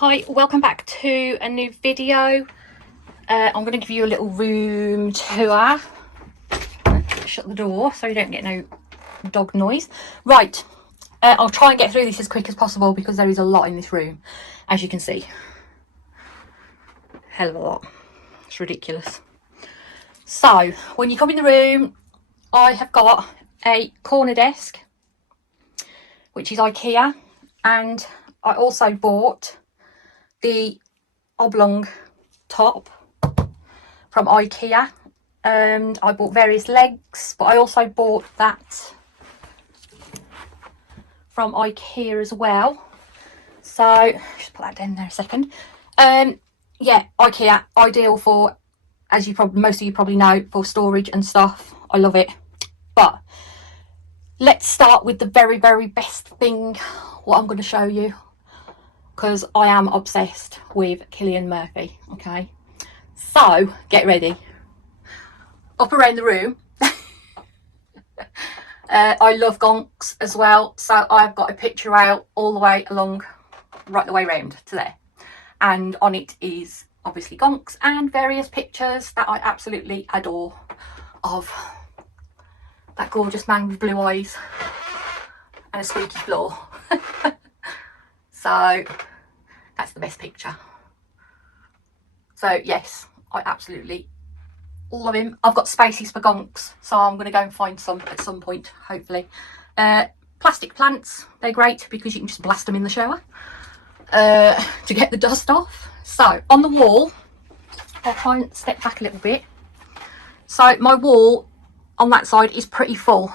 Hi, welcome back to a new video. I'm going to give you a little room tour. Shut the door so you don't get no dog noise. Right, I'll try and get through this as quick as possible because there is a lot in this room, as you can see. Hell of a lot. It's ridiculous. So, when you come in the room, I have got a corner desk, which is IKEA, and I also bought the oblong top from IKEA, and I bought various legs, but I also bought that from IKEA as well. So just put that down there a second. Yeah, IKEA, ideal for, as you probably, most of you probably know, for storage and stuff. I love it. But let's start with the very best thing, what I'm going to show you, because I am obsessed with Cillian Murphy. Okay, so get ready. Up around the room, I love gonks as well, so I've got a picture out all the way along, right the way round to there, and on it is obviously gonks and various pictures that I absolutely adore of that gorgeous man with blue eyes and a squeaky floor. So that's the best picture. So yes, I absolutely love him. I've got spaces for gonks, so I'm going to go and find some at some point, hopefully. Plastic plants, they're great because you can just blast them in the shower to get the dust off. So on the wall, I'll try and step back a little bit. So my wall on that side is pretty full,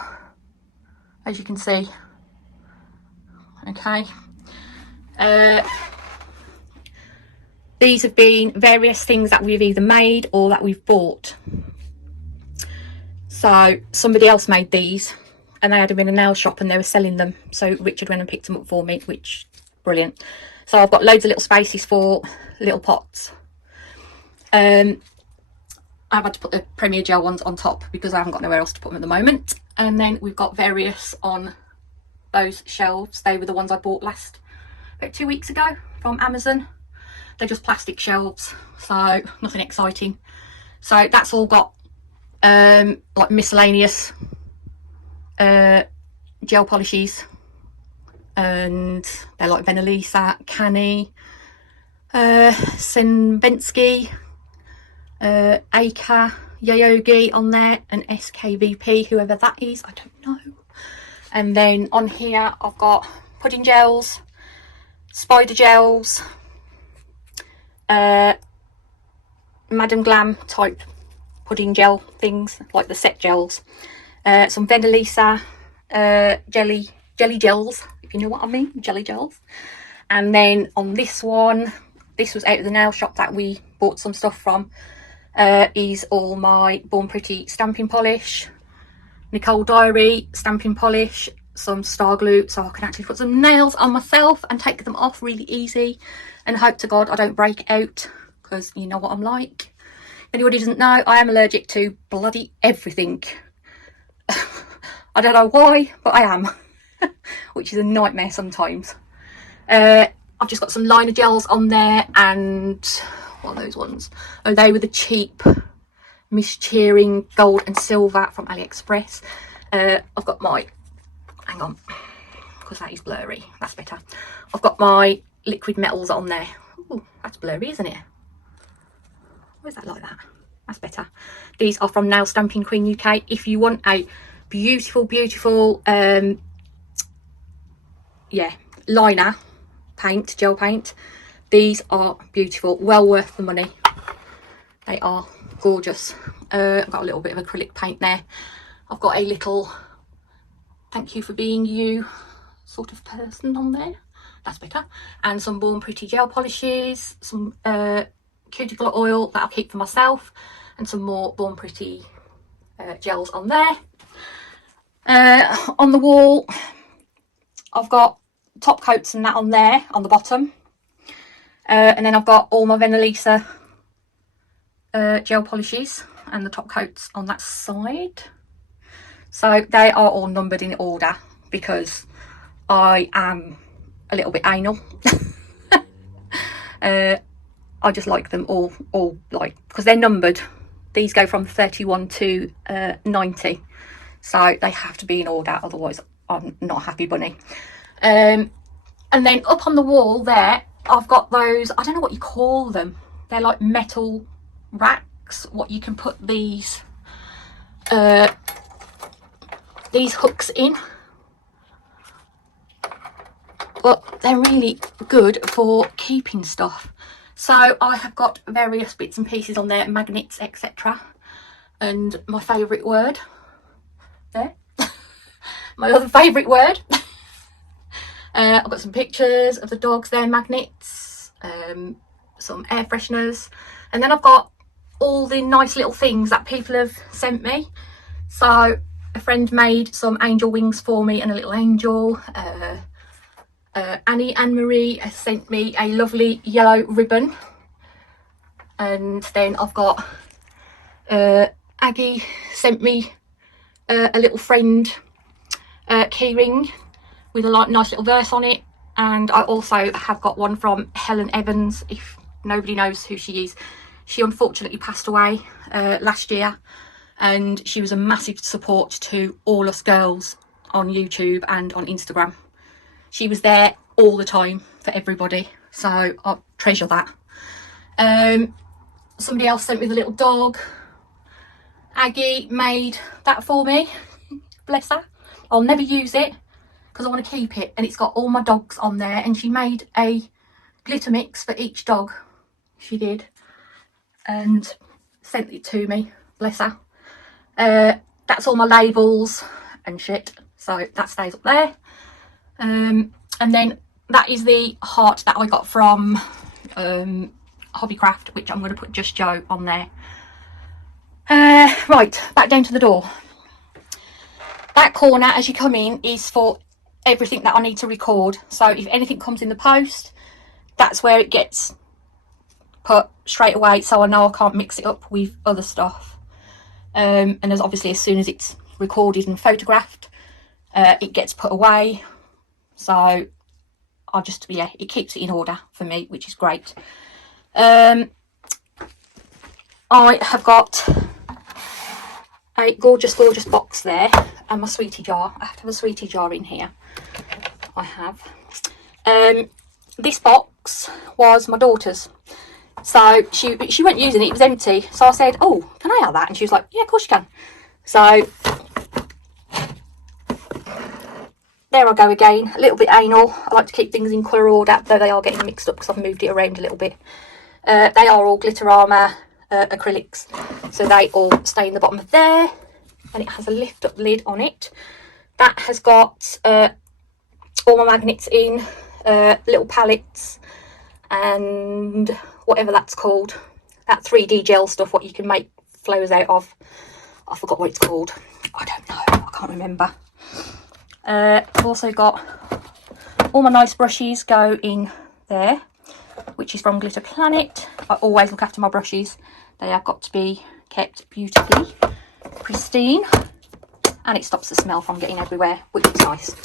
as you can see. Okay. These have been various things that we've either made or that we've bought. So somebody else made these and they had them in a nail shop and they were selling them, so Richard went and picked them up for me, which brilliant. So I've got loads of little spaces for little pots. I've had to put the Premier Gel ones on top because I haven't got nowhere else to put them at the moment. And then we've got various on those shelves. They were the ones I bought about 2 weeks ago from Amazon. They're just plastic shelves, so nothing exciting. So that's all got like miscellaneous gel polishes, and they're like Venelisa, Canny, Sinbensky, Acre, Yoyogi on there, and SKVP, whoever that is, I don't know. And then on here I've got pudding gels, spider gels, Madam Glam type pudding gel things, like the set gels, some Venelisa jelly gels, if you know what I mean, jelly gels. And then on this one, this was out of the nail shop that we bought some stuff from, is all my Born Pretty stamping polish, Nicole Diary stamping polish, some star glue so I can actually put some nails on myself and take them off really easy, and hope to God I don't break out, because you know what I'm like. If anybody doesn't know, I am allergic to bloody everything. I don't know why, but I am, which is a nightmare sometimes. I've just got some liner gels on there, and what are those ones? Oh, they were the cheap Miss Cheering gold and silver from AliExpress. I've got my, hang on, because that is blurry, that's better. I've got my liquid metals on there. Ooh, that's blurry, isn't it? Why is that like that? That's better. These are from Nail Stamping Queen UK. If you want a beautiful yeah, liner paint, gel paint, these are beautiful, well worth the money. They are gorgeous. I've got a little bit of acrylic paint there. I've got a little thank you for being you sort of person on there, that's better, and some Born Pretty gel polishes, some cuticle oil that I'll keep for myself, and some more Born Pretty gels on there. On the wall I've got top coats and that on there on the bottom, and then I've got all my Venelisa gel polishes and the top coats on that side. So they are all numbered in order because I am a little bit anal. I just like them all like, because they're numbered. These go from 31 to 90, so they have to be in order, otherwise I'm not a happy bunny. And then up on the wall there, I've got those, I don't know what you call them, they're like metal racks, what you can put these hooks in, but they're really good for keeping stuff. So I have got various bits and pieces on there, magnets, etc. And my favourite word there, my other favourite word. I've got some pictures of the dogs there, magnets, some air fresheners, and then I've got all the nice little things that people have sent me. So a friend made some angel wings for me and a little angel. Anne-Marie has sent me a lovely yellow ribbon, and then I've got Aggie sent me a little friend key ring with a nice little verse on it, and I also have got one from Helen Evans. If nobody knows who she is, she unfortunately passed away last year, and she was a massive support to all us girls on YouTube and on Instagram. She was there all the time for everybody, so I treasure that. Somebody else sent me the little dog. Aggie made that for me, bless her. I'll never use it because I want to keep it, and it's got all my dogs on there, and she made a glitter mix for each dog, she did, and sent it to me, bless her. That's all my labels and shit, so that stays up there. And then that is the heart that I got from Hobbycraft, which I'm going to put JUSTJO on there. Right, back down to the door. That corner as you come in is for everything that I need to record. So if anything comes in the post, that's where it gets put straight away, so I know I can't mix it up with other stuff. And as obviously as soon as it's recorded and photographed, it gets put away. So I just, yeah, it keeps it in order for me, which is great. I have got a gorgeous box there, and my sweetie jar. I have to have a sweetie jar in here. I have. This box was my daughter's, so she wasn't using it. It was empty, so I said, oh, can I have that? And she was like, yeah, of course you can. So there I go again, a little bit anal. I like to keep things in colour order, though they are getting mixed up because I've moved it around a little bit. They are all Glitter Armour acrylics, so they all stay in the bottom of there, and it has a lift up lid on it. That has got all my magnets in, little palettes, and whatever that's called, that 3D gel stuff, what you can make flowers out of. I forgot what it's called. I don't know, I can't remember. I've also got all my nice brushes go in there, which is from Glitter Planet. I always look after my brushes. They have got to be kept beautifully pristine, and it stops the smell from getting everywhere, which is nice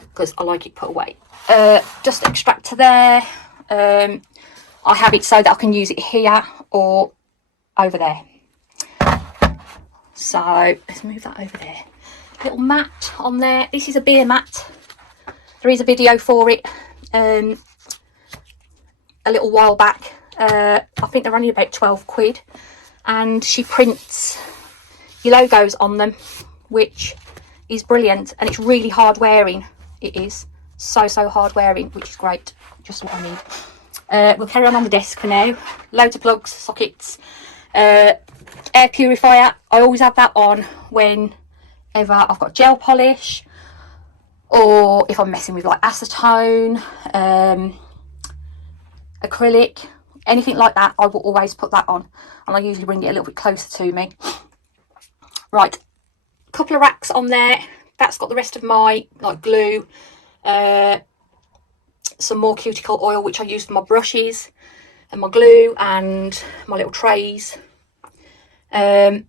because I like it put away. Dust extractor there. I have it so that I can use it here or over there. So let's move that over there. Little mat on there. This is a beer mat. There is a video for it a little while back. I think they're only about 12 quid, and she prints your logos on them, which is brilliant, and it's really hard wearing. It is so hard wearing, which is great, just what I need. We'll carry on the desk for now. Loads of plugs, sockets, air purifier. I always have that on whenever I've got gel polish, or if I'm messing with like acetone, acrylic, anything like that, I will always put that on, and I usually bring it a little bit closer to me. Right, a couple of racks on there. That's got the rest of my like glue, some more cuticle oil which I use for my brushes, and my glue, and my little trays. Yeah.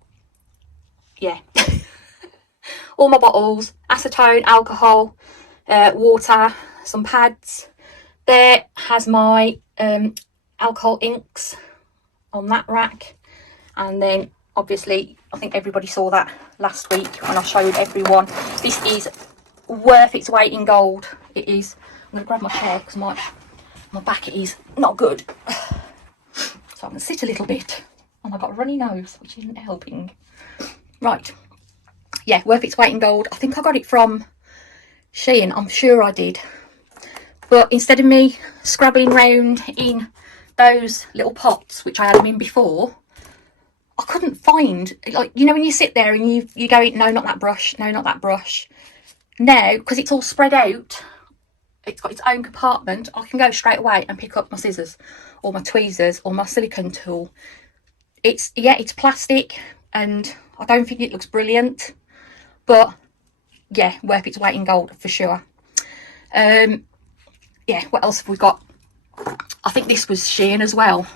All my bottles, acetone, alcohol, water, some pads. There has my alcohol inks on that rack. And then obviously I think everybody saw that last week when I showed everyone. This is worth its weight in gold. It is. I'm going to grab my chair because my back is not good. So I'm going to sit a little bit. And I've got a runny nose, which isn't helping. Right. Yeah, worth its weight in gold. I think I got it from Shein. I'm sure I did. But instead of me scrabbling round in those little pots, which I had them in before, I couldn't find, like, you know, when you sit there and you go, no, not that brush, no, not that brush. Now, because it's all spread out, it's got its own compartment, I can go straight away and pick up my scissors or my tweezers or my silicone tool. It's, yeah, it's plastic and I don't think it looks brilliant, but yeah, worth its weight in gold for sure. Yeah, what else have we got? I think this was Shein as well,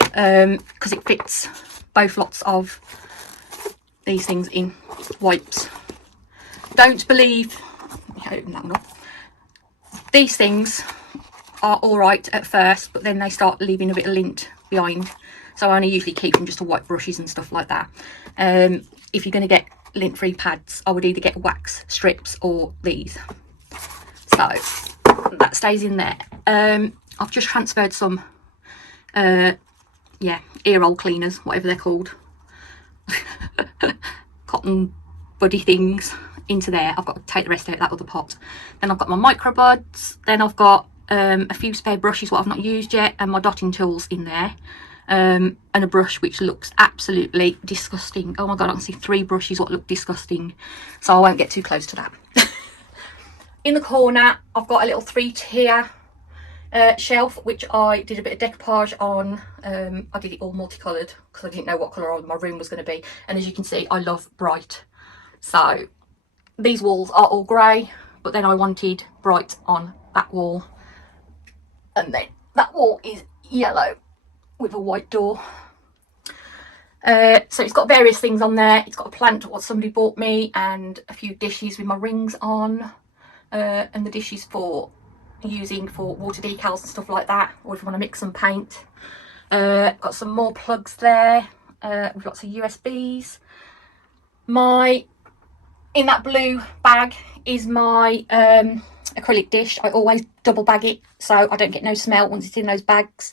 because it fits both lots of these things in wipes. Don't believe, let me open that one up. These things are all right at first, but then they start leaving a bit of lint behind. So I only usually keep them just to wipe brushes and stuff like that. If you're going to get lint-free pads, I would either get wax strips or these. So that stays in there. I've just transferred some, yeah, ear roll cleaners, whatever they're called, cotton buddy things, into there. I've got to take the rest out of that other pot. Then I've got my micro buds. Then I've got a few spare brushes, what I've not used yet, and my dotting tools in there. And a brush which looks absolutely disgusting. Oh my god, I can see 3 brushes what look disgusting, so I won't get too close to that. In the corner I've got a little 3-tier shelf which I did a bit of decoupage on. I did it all multicoloured because I didn't know what colour my room was going to be, and as you can see I love bright, so these walls are all grey, but then I wanted bright on that wall, and then that wall is yellow with a white door. So it's got various things on there. It's got a plant what somebody bought me and a few dishes with my rings on, and the dishes for using for water decals and stuff like that, or if you want to mix some paint. Got some more plugs there. We've got some USBs. In that blue bag is my acrylic dish. I always double bag it so I don't get no smell once it's in those bags.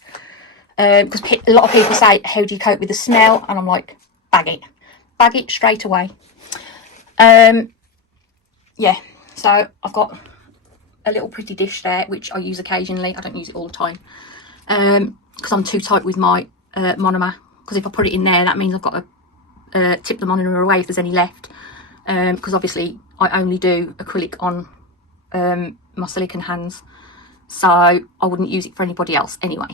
Because a lot of people say, how do you cope with the smell? And I'm like, bag it straight away. Yeah, so I've got a little pretty dish there which I use occasionally. I don't use it all the time because I'm too tight with my monomer, because if I put it in there that means I've got to tip the monomer away if there's any left, because obviously I only do acrylic on my silicone hands, so I wouldn't use it for anybody else anyway.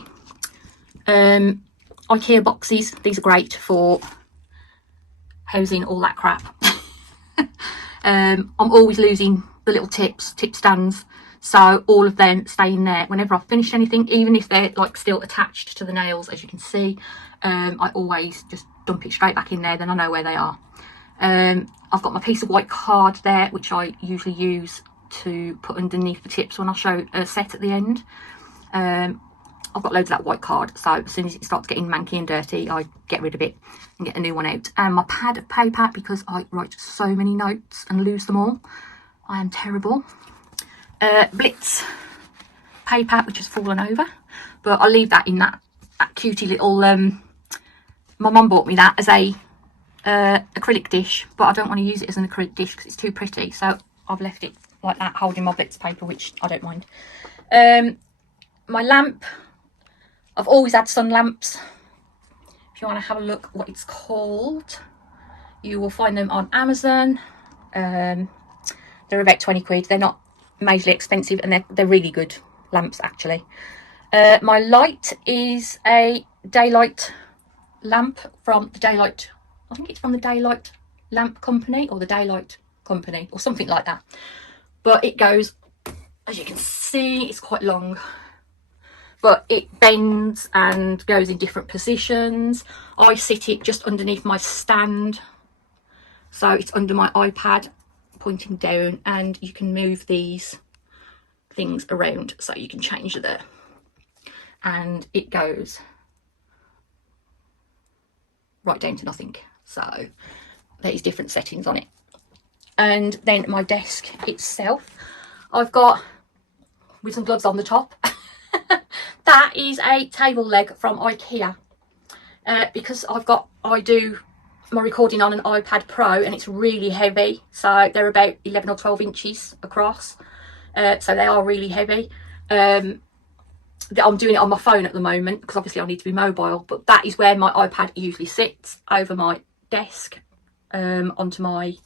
IKEA boxes, these are great for housing all that crap. I'm always losing the little tip stands, so all of them stay in there whenever I've finished anything, even if they're like still attached to the nails, as you can see. I always just dump it straight back in there, then I know where they are. I've got my piece of white card there which I usually use to put underneath the tips when I show a set at the end. I've got loads of that white card, so as soon as it starts getting manky and dirty I get rid of it and get a new one out. And my pad of paper, because I write so many notes and lose them all, I am terrible. Blitz paper which has fallen over, but I'll leave that in that cutie little, my mum bought me that as a acrylic dish, but I don't want to use it as an acrylic dish because it's too pretty, so I've left it like that holding my Blitz paper, which I don't mind. My lamp, I've always had sun lamps. If you want to have a look what it's called, you will find them on Amazon. They're about 20 quid. They're not majorly expensive, and they're really good lamps actually. My light is a daylight lamp from the Daylight, I think it's from the Daylight Lamp Company or the Daylight Company or something like that, but it goes, as you can see, it's quite long, but it bends and goes in different positions. I sit it just underneath my stand, so it's under my iPad pointing down, and you can move these things around so you can change the and it goes right down to nothing. So there's different settings on it. And then my desk itself, I've got, with some gloves on the top, that is a table leg from IKEA, because I do my recording on an iPad Pro and it's really heavy, so they're about 11 or 12 inches across, so they are really heavy. I'm doing it on my phone at the moment because obviously I need to be mobile, but that is where my iPad usually sits, over my desk, onto my,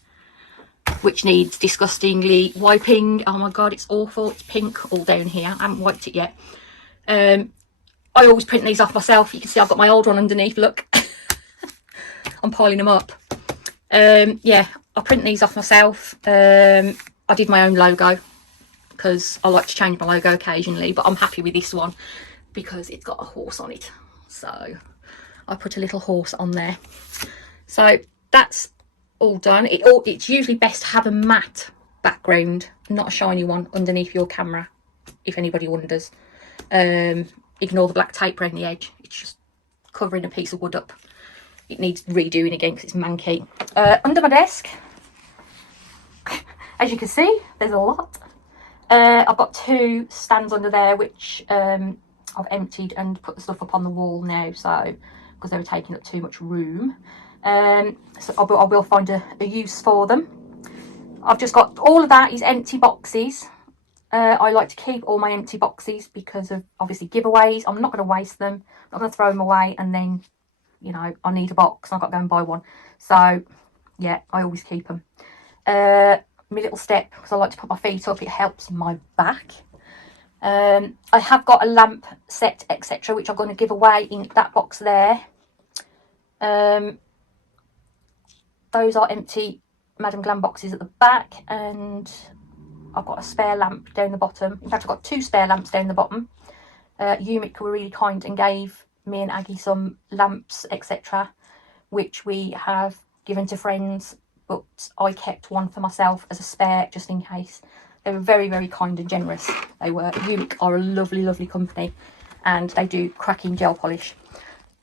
which needs disgustingly wiping. Oh my god, it's awful. It's pink all down here. I haven't wiped it yet. I always print these off myself. You can see I've got my old one underneath, look. I'm piling them up. Yeah, I print these off myself. I did my own logo because I like to change my logo occasionally, but I'm happy with this one because it's got a horse on it. So I put a little horse on there. So that's all done. It's usually best to have a matte background, not a shiny one, underneath your camera, if anybody wonders. Ignore the black tape around the edge. It's just covering a piece of wood up. It needs redoing again because it's manky. Under my desk, as you can see, there's a lot. I've got 2 stands under there which I've emptied and put the stuff up on the wall now, so because they were taking up too much room. So I will find a use for them. I've just got, all of that is empty boxes. I like to keep all my empty boxes because of obviously giveaways. I'm not going to waste them. I'm not going to throw them away and then, you know, I need a box and I've got to go and buy one. So yeah, I always keep them. My little step, because I like to put my feet up, it helps my back. I have got a lamp set, etc., which I'm going to give away in that box there. Those are empty Madam Glam boxes at the back, and I've got a spare lamp down the bottom. In fact, I've got 2 spare lamps down the bottom. Umik were really kind and gave me and Aggie some lamps, etc., which we have given to friends, but I kept one for myself as a spare just in case. They were very, very kind and generous. They were. Umik are a lovely, lovely company, and they do cracking gel polish.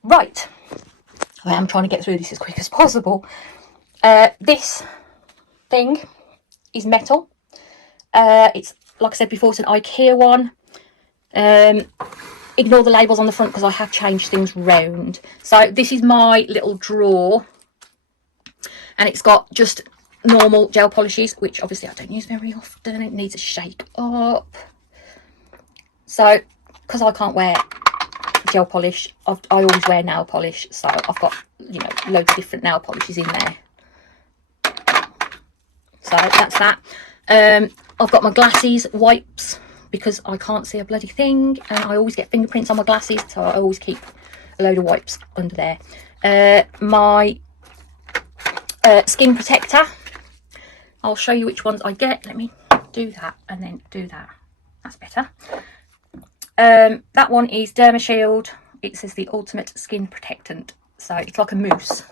Right, I am trying to get through this as quick as possible. This thing is metal. It's, like I said before, it's an IKEA one. Ignore the labels on the front because I have changed things round. So this is my little drawer, and it's got just normal gel polishes, which obviously I don't use very often. It needs a shake up. So because I can't wear gel polish, I always wear nail polish, so I've got, you know, loads of different nail polishes in there. So that's that. I've got my glasses, wipes, because I can't see a bloody thing, and I always get fingerprints on my glasses, so I always keep a load of wipes under there. My skin protector, I'll show you which ones I get. Let me do that and then do that. That's better. That one is Derma Shield. It says the ultimate skin protectant, so it's like a mousse.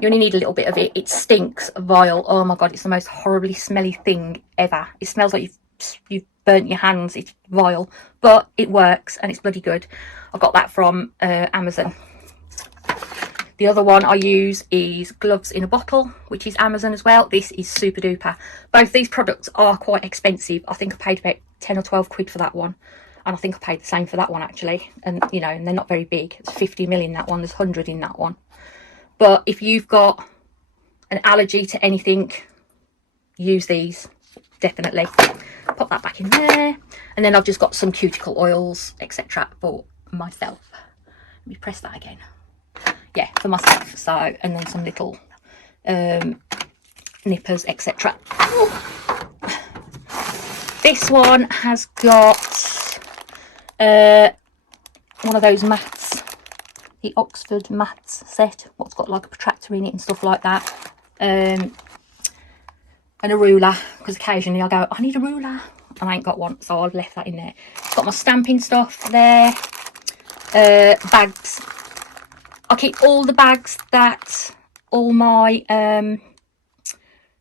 You only need a little bit of it. It stinks vile. Oh my god, it's the most horribly smelly thing ever. It smells like you've burnt your hands. It's vile, but it works and it's bloody good. I got that from Amazon. The other one I use is Gloves in a Bottle, which is Amazon as well. This is super duper. Both these products are quite expensive. I think I paid about 10 or 12 quid for that one, and I think I paid the same for that one actually. And you know, and they're not very big. It's 50 ml in that one, there's 100 in that one. But if you've got an allergy to anything, use these, definitely. Pop that back in there. And then I've just got some cuticle oils, etc. for myself. Let me press that again. Yeah, for myself. So, and then some little nippers, etc. This one has got one of those mats. The Oxford mats set, what's got like a protractor in it and stuff like that, and a ruler, because occasionally I go, I need a ruler, and I ain't got one, so I've left that in there. It's got my stamping stuff there. Bags, I keep all the bags that all my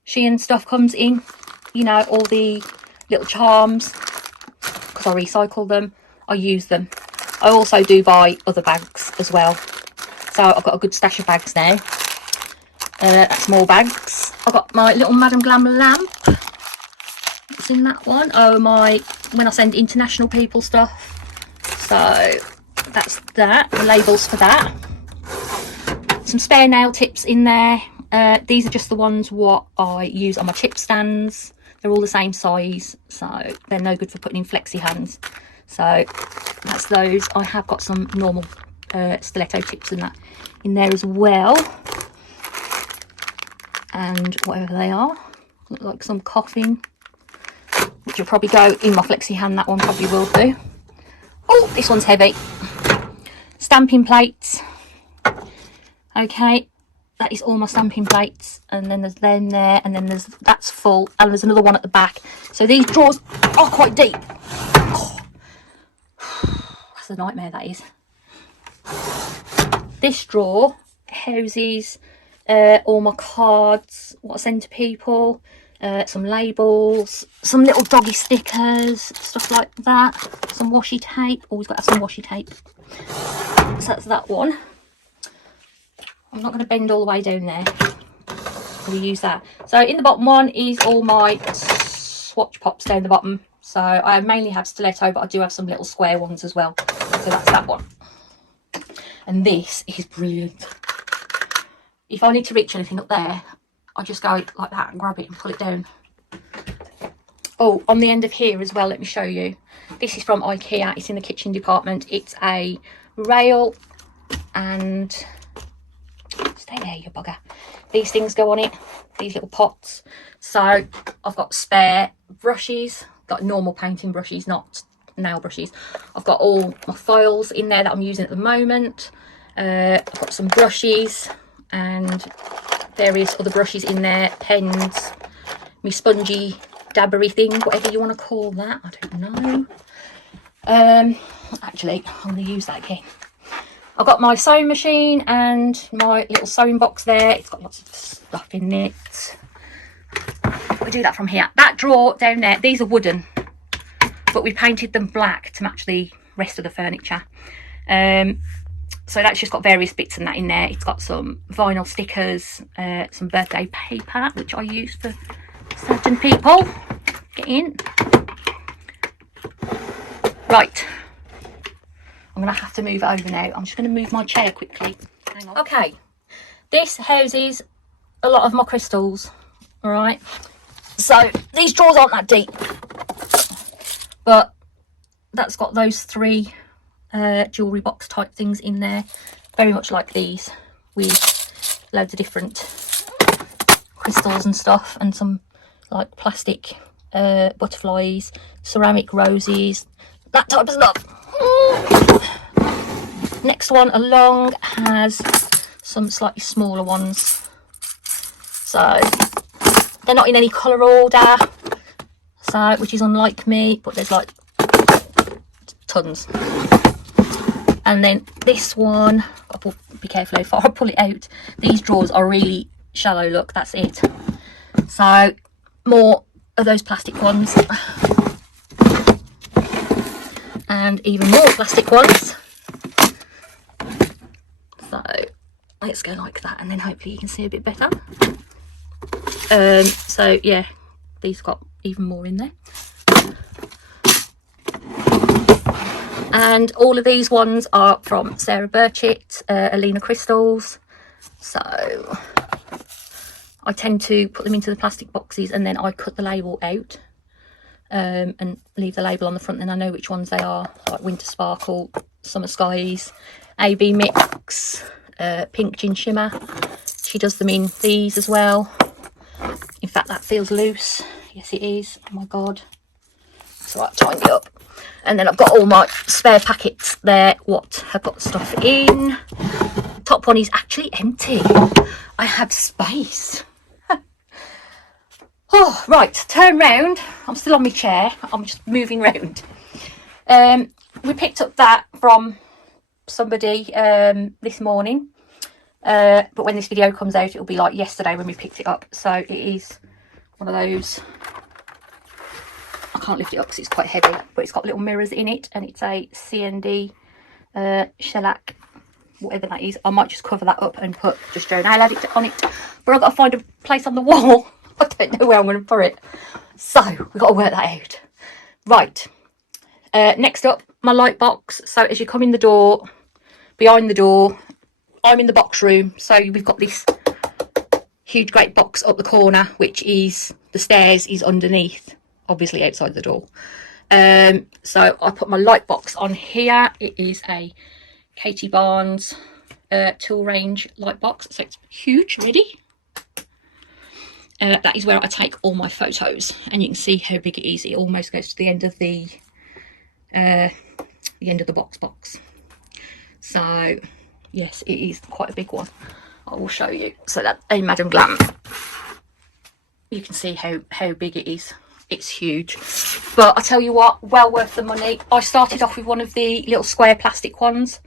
Shein stuff comes in, you know, all the little charms, because I recycle them, I use them. I also do buy other bags as well, so I've got a good stash of bags now. Small bags. I've got my little Madam Glam lamp. It's in that one. Oh, my, when I send international people stuff. So that's that, the labels for that. Some spare nail tips in there. These are just the ones what I use on my chip stands. They're all the same size, so they're no good for putting in flexi hands. So that's those. I have got some normal stiletto tips and that in there as well, and whatever they are, look like some coughing, which will probably go in my flexi hand. That one probably will do. Oh, this one's heavy. Stamping plates. Okay, that is all my stamping plates, and then there's them there, and then there's, that's full, and there's another one at the back. So these drawers are quite deep. Oh, that's a nightmare, that is. This drawer houses all my cards, what I send to people, some labels, some little doggy stickers, stuff like that, some washi tape. Always got to have some washi tape. So that's that one. I'm not going to bend all the way down there. We use that. So in the bottom one is all my swatch pops down the bottom. So I mainly have stiletto, but I do have some little square ones as well. So that's that one. And this is brilliant. If I need to reach anything up there, I just go like that and grab it and pull it down. Oh, on the end of here as well, let me show you. This is from IKEA. It's in the kitchen department. It's a rail, and stay there, you bugger. These things go on it, these little pots. So I've got spare brushes, got normal painting brushes, not nail brushes. I've got all my files in there that I'm using at the moment. I've got some brushes and various other brushes in there, pens, my spongy dabbery thing, whatever you want to call that, I don't know. Actually, I'm going to use that again. I've got my sewing machine and my little sewing box there. It's got lots of stuff in it. We do that from here. That drawer down there, these are wooden, but we painted them black to match the rest of the furniture. So that's just got various bits and that in there. It's got some vinyl stickers, some birthday paper, which I use for certain people. Get in. Right. I'm going to have to move over now. I'm just going to move my chair quickly. Hang on. Okay. This houses a lot of my crystals. Alright. So these drawers aren't that deep. But that's got those three jewellery box type things in there, very much like these, with loads of different crystals and stuff, and some like plastic butterflies, ceramic roses, that type of stuff. Next one along has some slightly smaller ones, so they're not in any colour order, so which is unlike me, but there's like tons. And then this one, I'll be careful how far I pull it out. These drawers are really shallow, look, that's it. So more of those plastic ones, and even more plastic ones. So let's go like that, and then hopefully you can see a bit better. So yeah, these got even more in there. And all of these ones are from Sarah Burchett, Alina Crystals. So I tend to put them into the plastic boxes, and then I cut the label out and leave the label on the front. Then I know which ones they are, like Winter Sparkle, Summer Skies, AB Mix, Pink Gin Shimmer. She does them in these as well. In fact, that feels loose. Yes, it is. Oh my God. That's all right, tighten it up. And then I've got all my spare packets there, what have got stuff in. Top one is actually empty. I have space. Oh, right, turn round. I'm still on my chair. I'm just moving round. We picked up that from somebody this morning. But when this video comes out, it'll be like yesterday when we picked it up. So it is one of those. I can't lift it up because it's quite heavy, but it's got little mirrors in it, and it's a CND shellac, whatever that is. I might just cover that up and put JUSTJO Nail Addict on it, but I've got to find a place on the wall. I don't know where I'm going to put it, so we've got to work that out. Right, next up, my light box. So as you come in the door, behind the door, I'm in the box room, so we've got this huge great box up the corner, which is the stairs is underneath, obviously outside the door. So I put my light box on here. It is a Katie Barnes tool range light box, so it's huge, really. That is where I take all my photos, and you can see how big it is. It almost goes to the end of the box. So yes, it is quite a big one. I will show you. So that in Madam Glam, you can see how big it is. It's huge, but I tell you what, well worth the money. I started off with one of the little square plastic ones,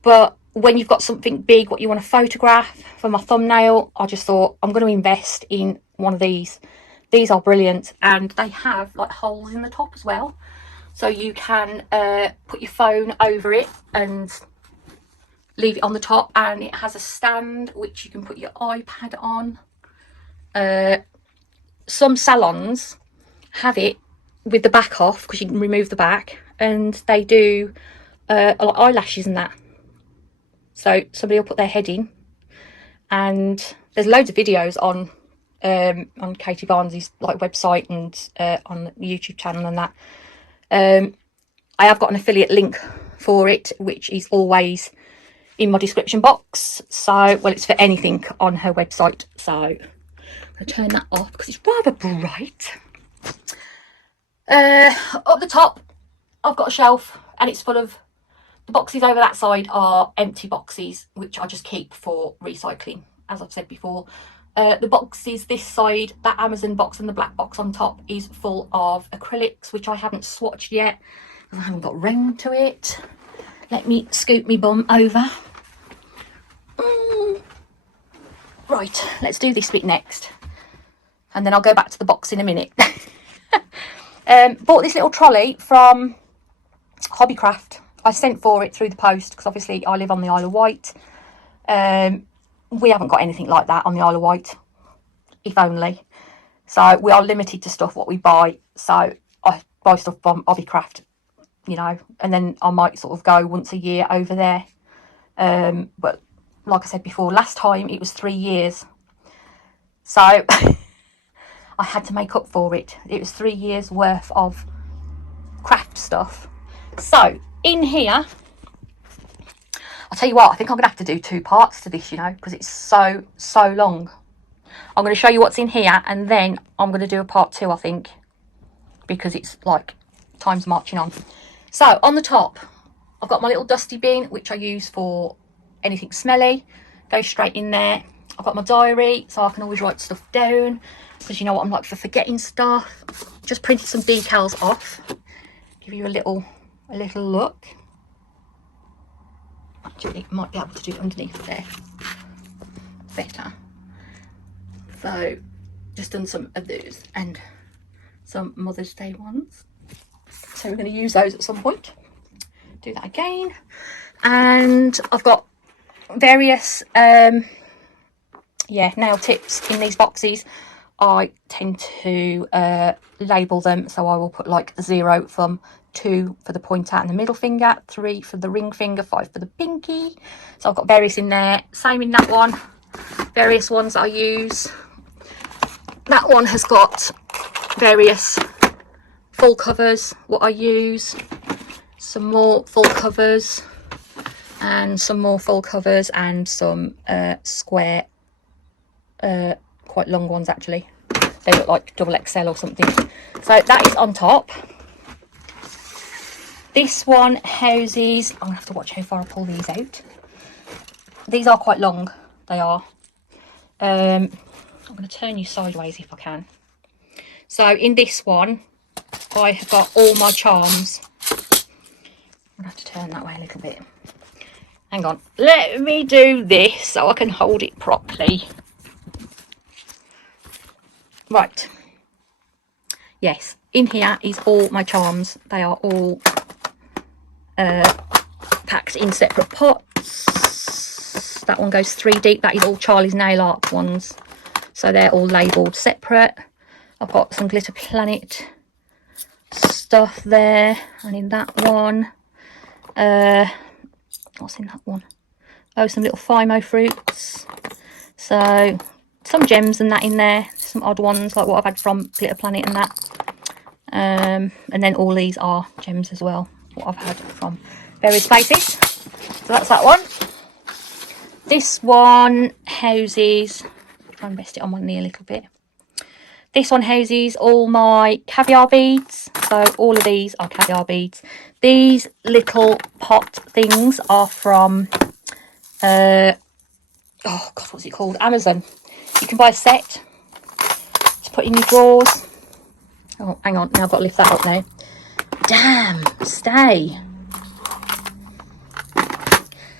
but when you've got something big what you want to photograph for my thumbnail, I just thought I'm going to invest in one of these. These are brilliant, and they have like holes in the top as well, so you can put your phone over it and leave it on the top, and it has a stand which you can put your iPad on. Some salons have it with the back off because you can remove the back, and they do like eyelashes and that. So somebody will put their head in, and there's loads of videos on Katie Barnes' like website and on the YouTube channel and that. I have got an affiliate link for it, which is always in my description box. So, well, it's for anything on her website. So I'm going to turn that off because it's rather bright. Up the top, I've got a shelf, and it's full of, the boxes over that side are empty boxes, which I just keep for recycling, as I've said before. The boxes this side, that Amazon box and the black box on top, is full of acrylics, which I haven't swatched yet because I haven't got round to it. Let me scoop me bum over. Right, let's do this bit next, and then I'll go back to the box in a minute. Bought this little trolley from Hobbycraft. I sent for it through the post because obviously I live on the Isle of Wight. We haven't got anything like that on the Isle of Wight, if only. So we are limited to stuff what we buy. So I buy stuff from Hobbycraft, you know, and then I might sort of go once a year over there. But like I said before, last time it was 3 years. So I had to make up for it. It was 3 years worth of craft stuff. So in here, I'll tell you what, I think I'm going to have to do 2 parts to this, you know, because it's so long. I'm going to show you what's in here, and then I'm going to do a part 2, I think, because it's like time's marching on. So on the top, I've got my little dusty bin, which I use for anything smelly. Goes straight in there. I've got my diary, so I can always write stuff down, because you know what I'm like for forgetting stuff. Just printed some decals off. Give you a little look. Actually, might be able to do it underneath there better. So just done some of those and some Mother's Day ones. So we're going to use those at some point. Do that again. And I've got various nail tips in these boxes. I tend to label them, so I will put like 0 from 2 for the pointer and the middle finger, 3 for the ring finger, 5 for the pinky. So I've got various in there. Same in that one. Various ones I use. That one has got various full covers, what I use. Some more full covers, and some more full covers, and some square, quite long ones actually. They look like double XL or something. So that is on top. This one houses, I'm going to have to watch how far I pull these out. These are quite long, they are. I'm going to turn you sideways if I can. So in this one, I have got all my charms. I'm going to have to turn that way a little bit. Hang on, let me do this so I can hold it properly. Right. Yes, in here is all my charms. They are all packs in separate pots. That one goes 3 deep. That is all Charlie's Nail Art ones, so they're all labelled separate. I've got some Glitter Planet stuff there, and in that one, what's in that one? Oh, some little Fimo fruits. So some gems and that in there, some odd ones like what I've had from Glitter Planet and that. And then all these are gems as well, what I've had from various places. So that's that one. This one houses, try and rest it on my knee a little bit. This one houses all my caviar beads. So all of these are caviar beads. These little pot things are from, oh God, what's it called? Amazon. You can buy a set to put in your drawers. Oh, hang on. Now I've got to lift that up now. Damn, stay.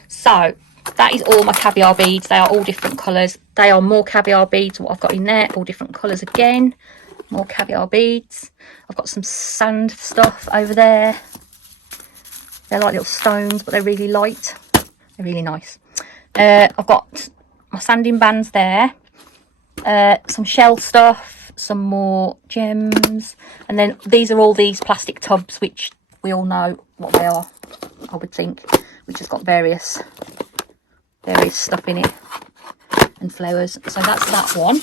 So that is all my caviar beads. They are all different colours. They are more caviar beads, what I've got in there. All different colours again. More caviar beads. I've got some sand stuff over there. They're like little stones, but they're really light. They're really nice. I've got my sanding bands there. Some shell stuff. Some more gems. And then these are all these plastic tubs, which we all know what they are, I would think. Which has got various stuff in it. And flowers. So that's that one.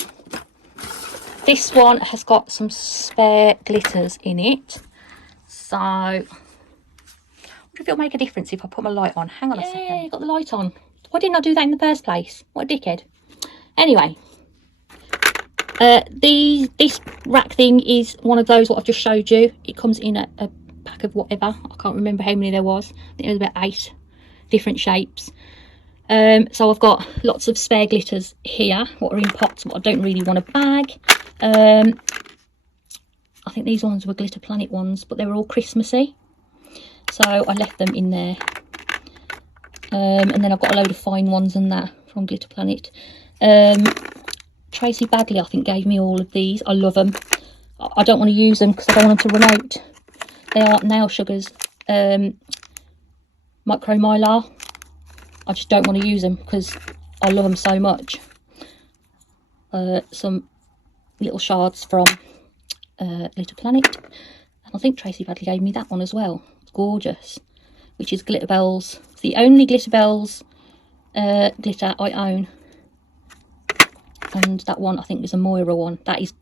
This one has got some spare glitters in it. So I wonder if it'll make a difference if I put my light on. Hang on a second. Yeah, got the light on. Why didn't I do that in the first place? What a dickhead. Anyway, this rack thing is one of those what I've just showed you. It comes in a pack of whatever. I can't remember how many there was. I think there was about 8 different shapes. So I've got lots of spare glitters here, what are in pots, what I don't really want to bag. I think these ones were Glitter Planet ones, but they were all Christmassy, so I left them in there. And then I've got a load of fine ones and that from Glitter Planet. Tracy Badley, I think, gave me all of these. I love them. I don't want to use them because I don't want them to run out. They are Nail Sugars Micro Mylar. I just don't want to use them because I love them so much. Some little shards from Glitter Planet. And I think Tracy Badley gave me that one as well. It's gorgeous. Which is Glitter Bells. It's the only Glitter Bells glitter I own. And that one I think is a Moira one. That is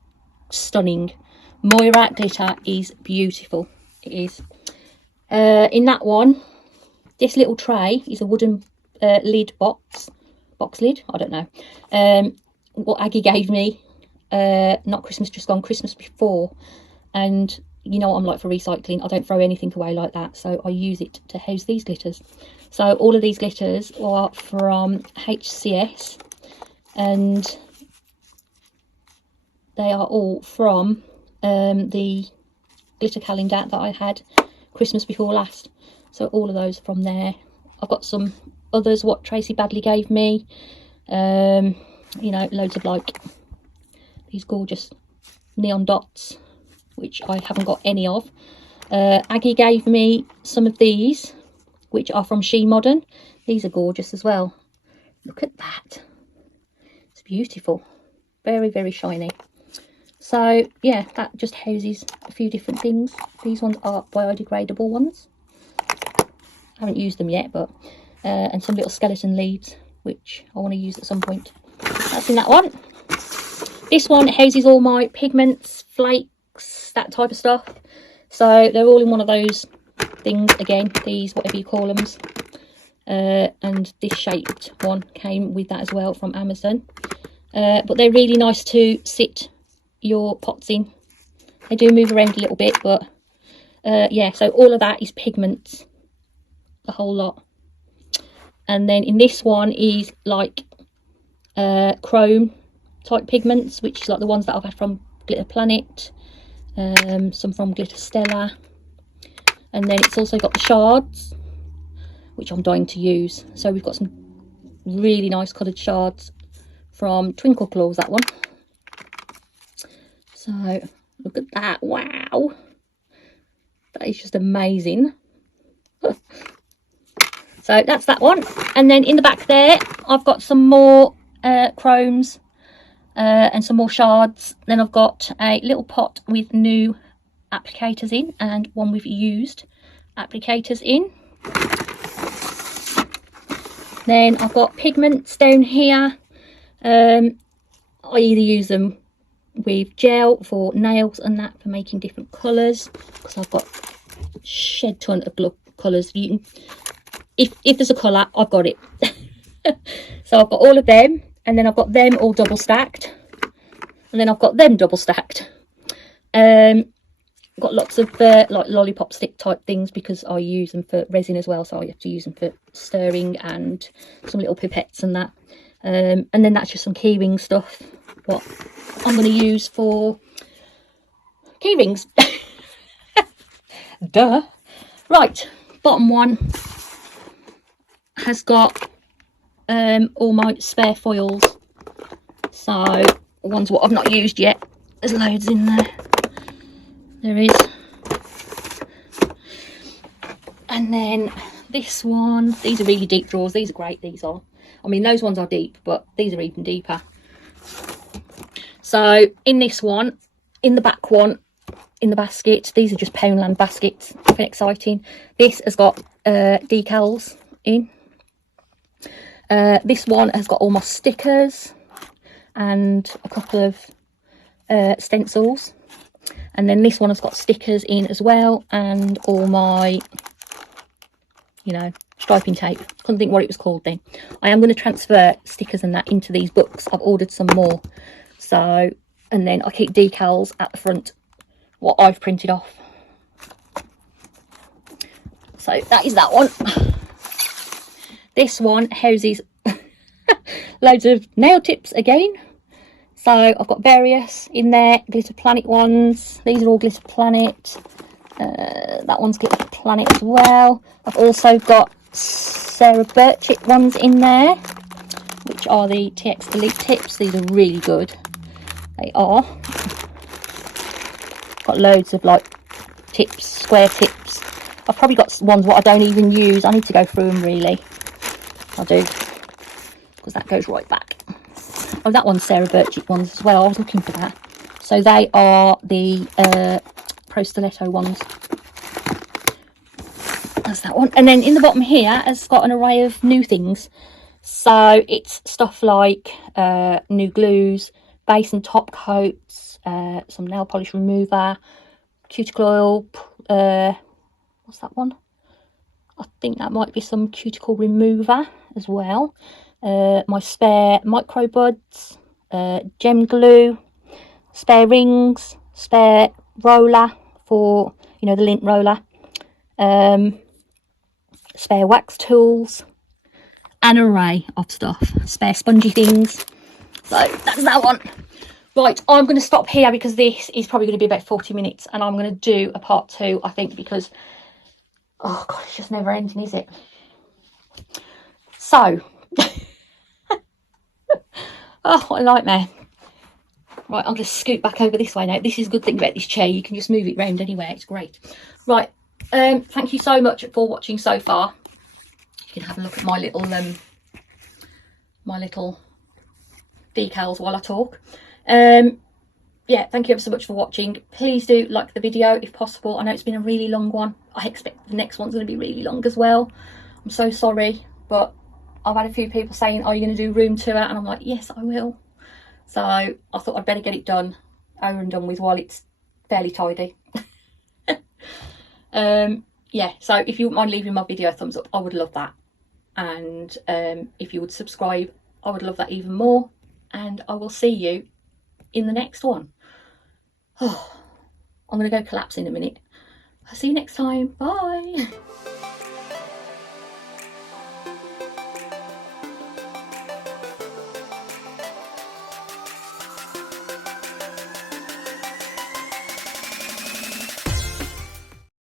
stunning. Moira glitter is beautiful. It is. In that one, this little tray is a wooden lid box lid, I don't know, what Aggie gave me, not Christmas just gone, Christmas before. And you know what I'm like for recycling, I don't throw anything away like that, so I use it to house these glitters. So all of these glitters are from HCS, and they are all from the glitter calendar that I had Christmas before last. So all of those from there. I've got some others what Tracy Badley gave me. You know, loads of like these gorgeous neon dots, which I haven't got any of. Aggie gave me some of these, which are from She Modern. These are gorgeous as well. Look at that. It's beautiful. Very, very shiny. So yeah, that just houses a few different things. These ones are biodegradable ones. I haven't used them yet, but and some little skeleton leaves, which I want to use at some point. That's in that one. This one houses all my pigments, flakes, that type of stuff. So they're all in one of those things again, these whatever you call them. And this shaped one came with that as well from Amazon. But they're really nice to sit your pots in. They do move around a little bit, but yeah, so all of that is pigments, the whole lot. And then in this one is like chrome type pigments, which is like the ones that I've had from Glitter Planet, some from Glitter Stella, and then it's also got the shards, which I'm dying to use. So we've got some really nice coloured shards from Twinkle Claws, that one. So look at that, wow, that is just amazing. So that's that one. And then in the back there, I've got some more chromes and some more shards. Then I've got a little pot with new applicators in and one with used applicators in. Then I've got pigments down here. I either use them with gel for nails and that for making different colours, because I've got a shed ton of colours. You can, if there's a colour, I've got it. So I've got all of them, and then I've got them all double stacked, and then I've got them double stacked. Got lots of like lollipop stick type things, because I use them for resin as well, so I have to use them for stirring, and some little pipettes and that. And then that's just some keyring stuff, what I'm going to use for keyrings. Duh. Right, bottom one has got all my spare foils, so ones what I've not used yet. There's loads in there. There is. And then this one, these are really deep drawers. These are great, these are. I mean, those ones are deep, but these are even deeper. So in this one, in the back one, in the basket, these are just Poundland baskets. Nothing exciting. This has got decals in. This one has got all my stickers and a couple of stencils. And then this one has got stickers in as well, and all my, you know, striping tape. Couldn't think what it was called then. I am going to transfer stickers and that into these books. I've ordered some more. So, and then I keep decals at the front, what I've printed off. So that is that one. This one houses loads of nail tips again. So I've got various in there, Glitter Planet ones. These are all Glitter Planet. That one's Glitter Planet as well. I've also got Sarah Birchett ones in there, which are the TX Elite tips. These are really good. They are. Got loads of like tips, square tips. I've probably got ones what I don't even use. I need to go through them really. I do, because that goes right back. Oh, that one's Sarah Birchett ones as well. I was looking for that. So they are the Pro Stiletto ones. That's that one. And then in the bottom here has got an array of new things. So it's stuff like new glues, base and top coats, some nail polish remover, cuticle oil. What's that one? I think that might be some cuticle remover as well. My spare micro buds, gem glue, spare rings, spare roller for, you know, the lint roller, spare wax tools, an array of stuff, spare spongy things. So that's that one. Right, I'm going to stop here because this is probably going to be about 40 minutes, and I'm going to do a part 2, I think, because, oh god, it's just never ending, is it? So oh, what a nightmare. Right, I'm going to scoot back over this way now. This is a good thing about this chair. You can just move it round anywhere. It's great. Right, thank you so much for watching so far. You can have a look at my little decals while I talk. Yeah, thank you ever so much for watching. Please do like the video if possible. I know it's been a really long one. I expect the next one's going to be really long as well. I'm so sorry, but I've had a few people saying, are you going to do room tour? And I'm like, yes, I will. So I thought I'd better get it done, over and done with while it's fairly tidy. Yeah, so if you wouldn't mind leaving my video a thumbs up, I would love that. And if you would subscribe, I would love that even more. And I will see you in the next one. Oh, I'm going to go collapse in a minute. I'll see you next time. Bye.